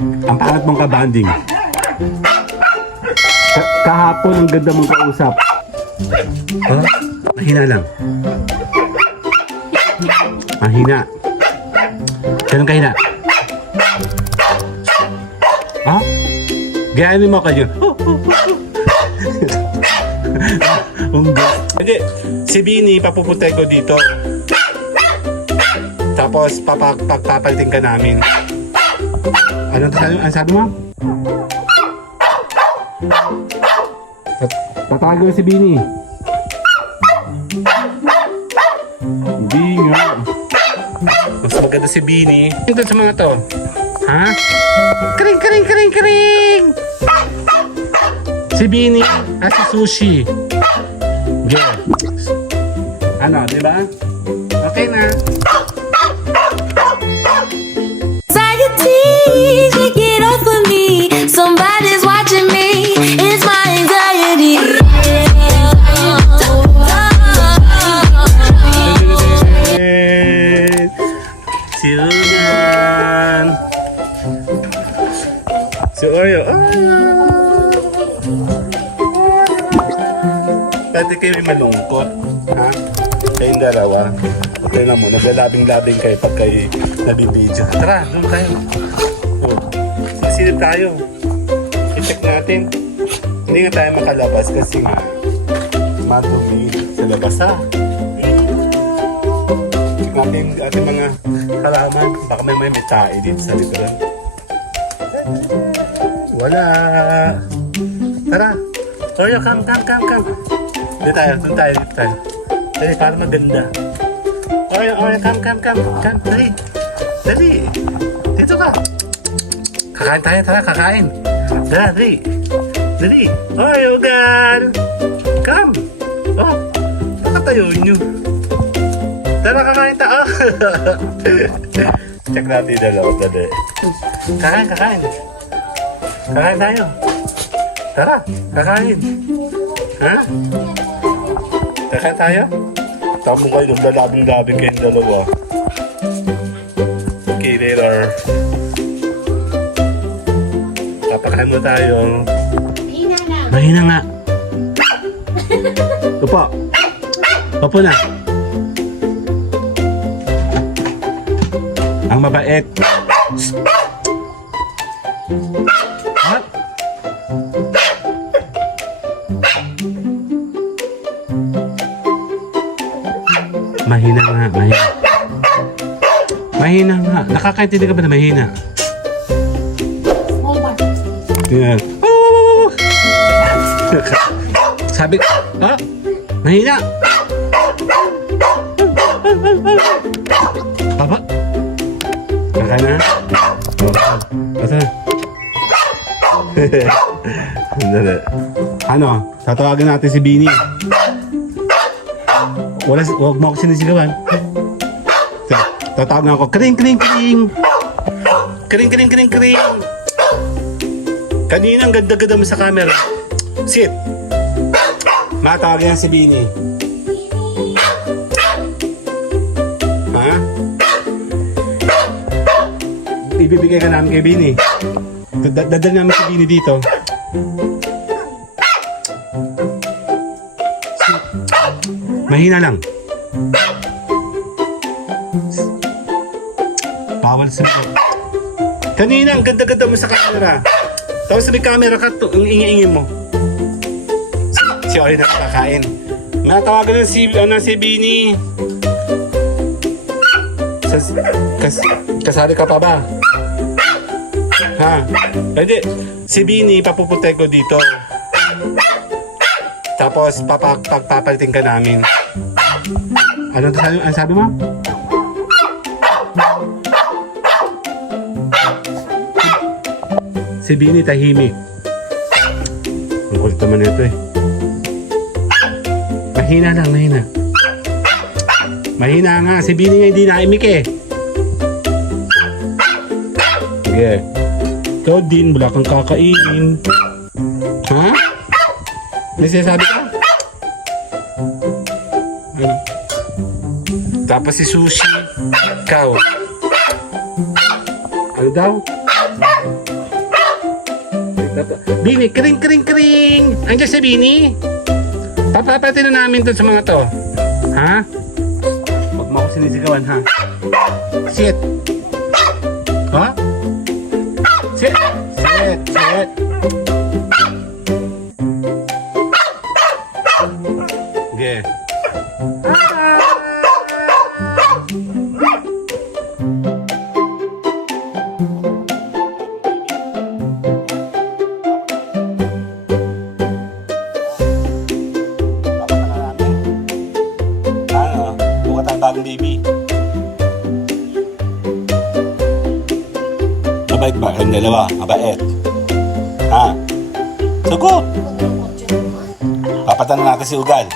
Ang pangat mong kabanding. Kahapon ang ganda mong kausap. Oh, mahina lang. Mahina. Ganun kahina. Ah? Gayaan mo kayo. Hindi. Si Bini, papupuntay ko dito. Tapos, papapalitin ka namin. Ano sabi mo? Tatago si Bini. Hindi nga. Mas maganda si Bini. Ito sa mga to. Ha? Kring, kring, kring, kring! Si Bini at si Sushi. Yeah. Ano, diba? Okay na. Anxiety, get off of me. Somebody's watching me. It's my anxiety. Siunan. Si Oreo. Pwede kayo malungkot. Ha? Kayong dalawa. Okay na mo. Naglalabing-labing kayo pag kayo nabibidyo. Tara, doon tayo. Oh, sisilip tayo. I-check natin. Hindi nga tayo makalabas kasi nga madumi sa labas ha. Check natin ating mga halaman. Baka may tae dito sa likuran. Wala. Tara. Oreo, come. Dito tayo. Dali, para maganda. Oreo, come. Dali. Dito ka. Kakain tayo, tara, kakain. Dali. Oreo, girl. Come. Oh, nakatayo nyo. Tara, kakain tayo. Check natin yung dalawa, dali. Kakain. Kakain tayo. Tara, kakain. Ha? Kakain tayo? Tama kayo, naglalabing-labing kayong dalawa. Okay, later. Kapakain mo tayo. Mahina nga. Upo na. Ang mabait. Ha? Mahina nga. Mahina nga. Nakakaintindi ka ba na mahina? Yeah. Oh! Sabi ko, mahina. Papa? Kakain na? Asa na? Ano? Tatawagin natin si Bini. Huwag mo ako sinisigawan. Tatawag na ako. Kring. Kanina ang ganda-ganda mo sa camera. Sit. Matawag yan si Bini. Ha? Ibibigay ka namin kay Bini. Dadal namin si Bini dito. Mahina lang. Bawal sa kanina, ang ganda-ganda mo sa camera. Tapos sa may camera ka, ang ingi-ingi mo. Si Ori na kakain. Natawagan ng si Bini. Kasali ka pa ba? Ha? Hindi. Si Bini, papupuntay ko dito. Tapos, papapalitin ka namin. Ano sabi mo? Si Bini tahimik. Ang kulit naman ito eh. Mahina lang, mahina. Mahina nga. Si Bini nga hindi naimik eh. Sige. Ikaw din, wala kang kakainin. Ha? May sinasabi ka? Ano? Tapos si Sushi. Ikaw. Ano daw? Bini, kring, kring, kring! Andiyan si Bini? Papapatin na namin to sa mga to. Ha? Huwag mo ako sinisigawan, ha? Sit! Ha? Sit! Sit! Sit! Okay. Ano? Bukat ang bagong baby. Mabait ba? Ang dalawa. Mabait. Ha? Sugo! Papatan na natin si Ugal.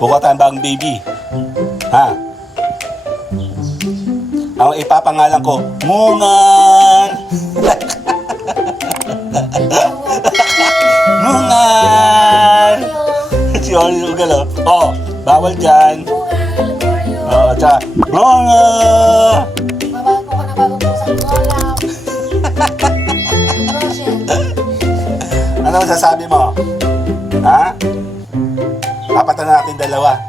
Bukat ang bagong baby. Ha? Ang ipapangalan ko, Mungan! Mungan! Si Ugal, oh. Oh, bawal dyan. Oo, tsaka, Mungan! Mabago ko na bagong pusang kolam. Ano masasabi mo? Ha? Papatan na natin dalawa.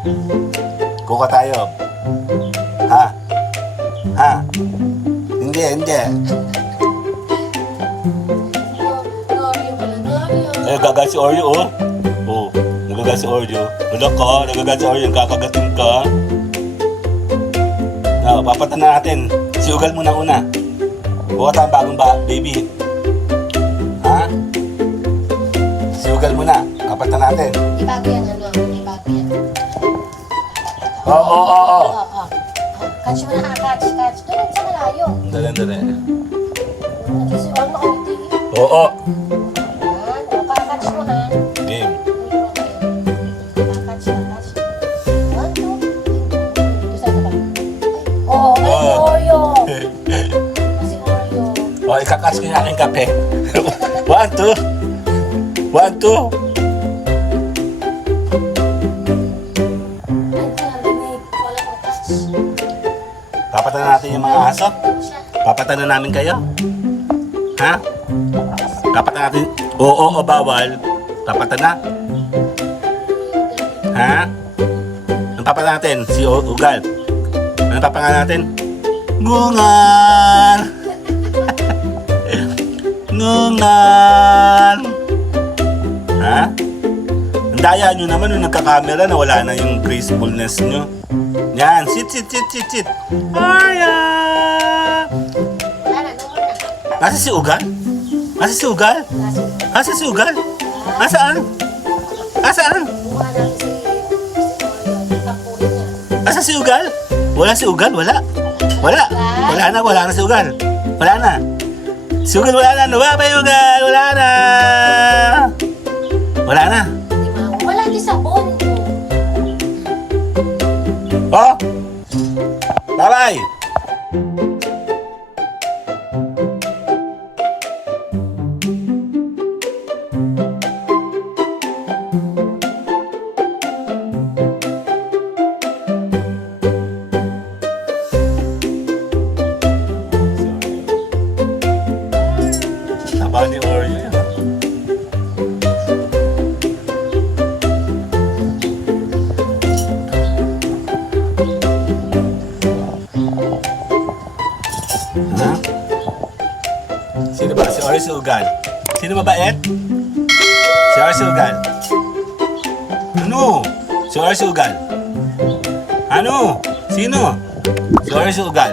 Kuka tayo. Ha? Ha? Hindi, hindi. Glorio pala, Glorio. Eh, gagal si Oreo, oh. Oh, nagagal si Oreo. Wala ka, nagagal si Oreo. Kakagatin ka. No, papatan na natin. Si Ugal muna una. Kuka tayo bagong baby. Ha? Si Ugal muna. Papatan natin. Ibago yan, ano? Ibago yan. Oo, oo, oo. Oo. Catch mo na, catch. Doon sa malayo. Dali, dali. Kasi all nakawiti. Oo. Yan. O, kakatch mo ha. Game. Kakatch. One, two. Isa na ba? Oh, ay, Oh. Oreo. Kasi Oreo. O, ikakas ko yung aking kape. 1, 2. 1, 2. Ay, narinig. Wala kang touch. Papatan na natin yung mga aso. Papatan na namin kayo. Ha? Papatan natin. Oo o bawal. Papatan na. Ha? Ang papatan natin, si Ugal. Ano papangalan natin? Ngungan! Ngungan! Ha? Ang daya nyo naman nung nagka-camera na wala na yung gracefulness nyo. Yan, sit. Aya! Wala na, no more na. Nasa si Ugal? Nasa si Ugal? Nasa si Ugal? Nasaan? Nasaan? Buha namin si Oreo. Tapuin niya. Nasa si Ugal? Wala si Ugal? Wala. Wala na si Ugal. Wala na. Si Ugal wala na. Nawala yung Ugal. Wala na. Wala na. Di ba? Wala di sabon. Oh! Bye-bye! Taba ni Oreo yun. Ha? Sino ba? Si Oreo, si Ugal. Sino mabait? Si Oreo, si Ugal. Ano? Si Oreo, si Ugal. Ano? Sino? Si Oreo, si Ugal.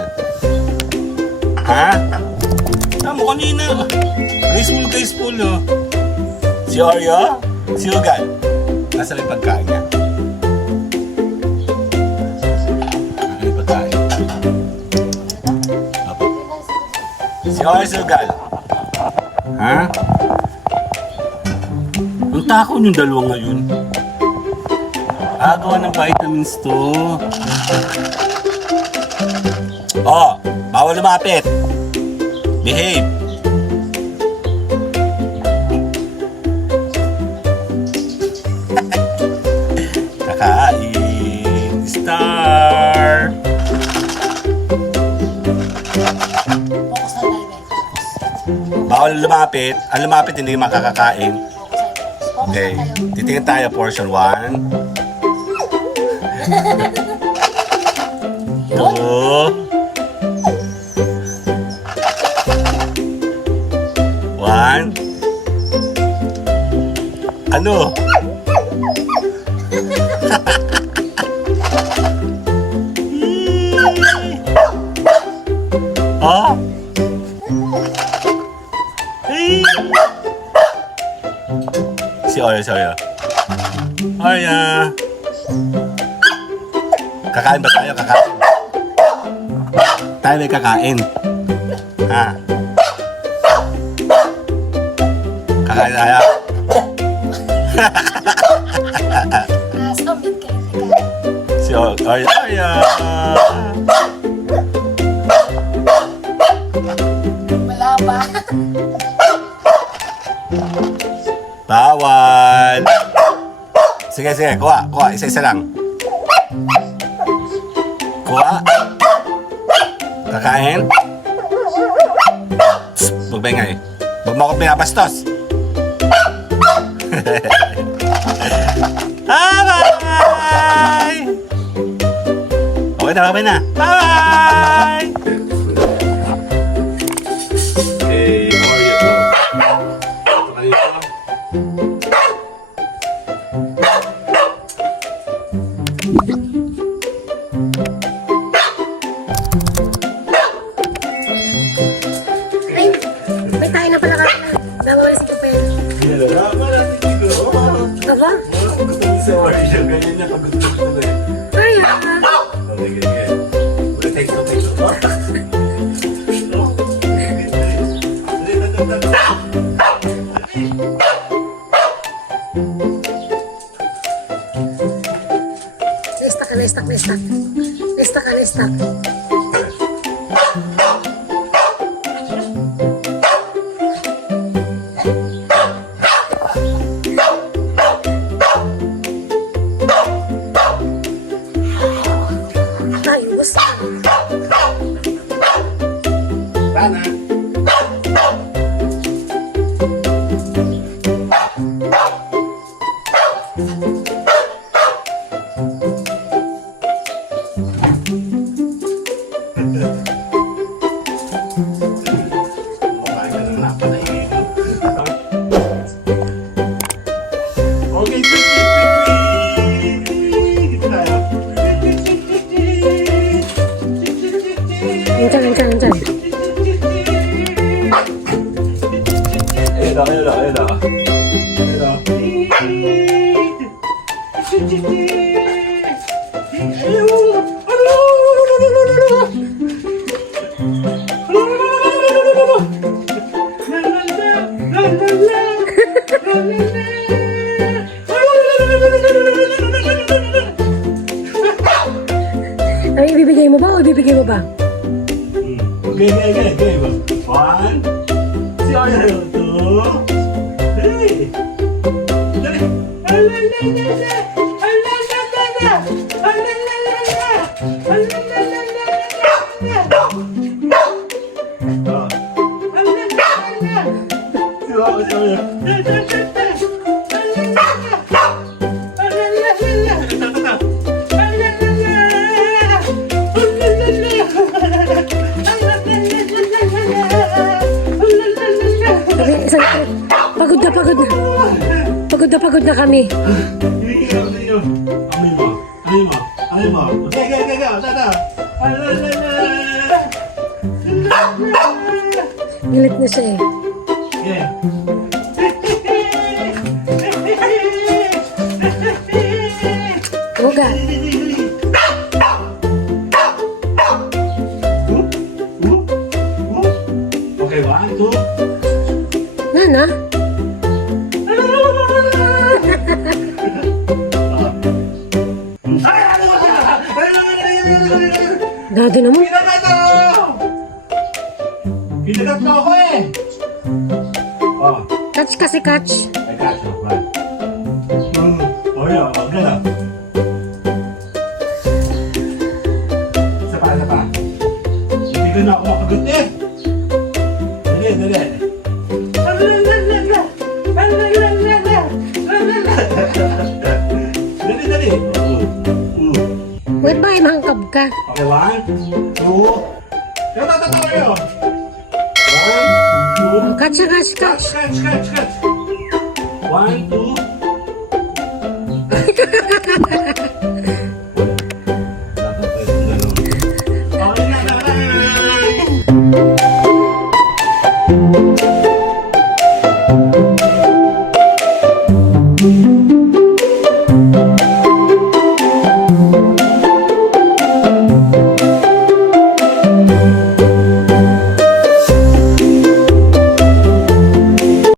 Ha? Tama kanina. Graceful, no? Si Oreo, si Ugal. Nasa may pagkain niya. Ano yung pagkain? Apo. Si Oreo, si Ugal. Ha? Ang tako yung dalawa ngayon. Agawa ng vitamins to. Oh, bawal lumapit. Behave. Kakain. Star. Focus na tayo, guys. Focus. Bawal lumapit. Ang lumapit hindi makakakain. Okay. Titingin tayo portion 1. 2. One. Ano? Oh? Si Oya, si Oya. Oya. Kakain ba tayo? Kakain. Tayo may kakain. Ha? Kakain tayo. Sobrang kayo. Si Oya, Oya. Wala ba? Bawal. Sige, sige. Kuha, kuha. Isa-isa lang. Kuha. Kakain. Psst, magbengay. Huwag mo ako pinapastos. Bye-bye! Okay na, okay na. Bye-bye! Hey, how are you? Ito kayo ito. Ay, may tayo na pala ka. Dalawa si Kapel. Aba? Sorry, ganyan niya pag gusto ko na eh. Ay, Okay, ganyan. Ulit, take two, take two. Nesta ka, nesta, nesta. Nesta ka, nesta. Ayos. Sana. Kumain ka ng napanayin. Okay, dito tayo. Ancan, ancan, ancan. Ayun na, ayun na, ayun na. Ay, ibibigay mo ba o ibibigay mo ba? Okay, okay, okay, okay. One. Si Oya, two. Three. Dali. Si Oya. Sabi, isang pagod na, pagod na. Pagod na kami. Galit na siya eh. Huwag ah. Okay, one, two. Nana? Dado naman. Kinagat mo ako eh! Oh, Catch kasi catch. I got you, right. Oh yeah, oh, gana. Isa pa, isa pa. Hindi ko na ako makagat eh. Dali, dali. Wait ba, mahangkab ka? Okay, 1, 2. Kaya matatawa kayo. 1, 2. Catch, catch, catch. Catch. 1, 2.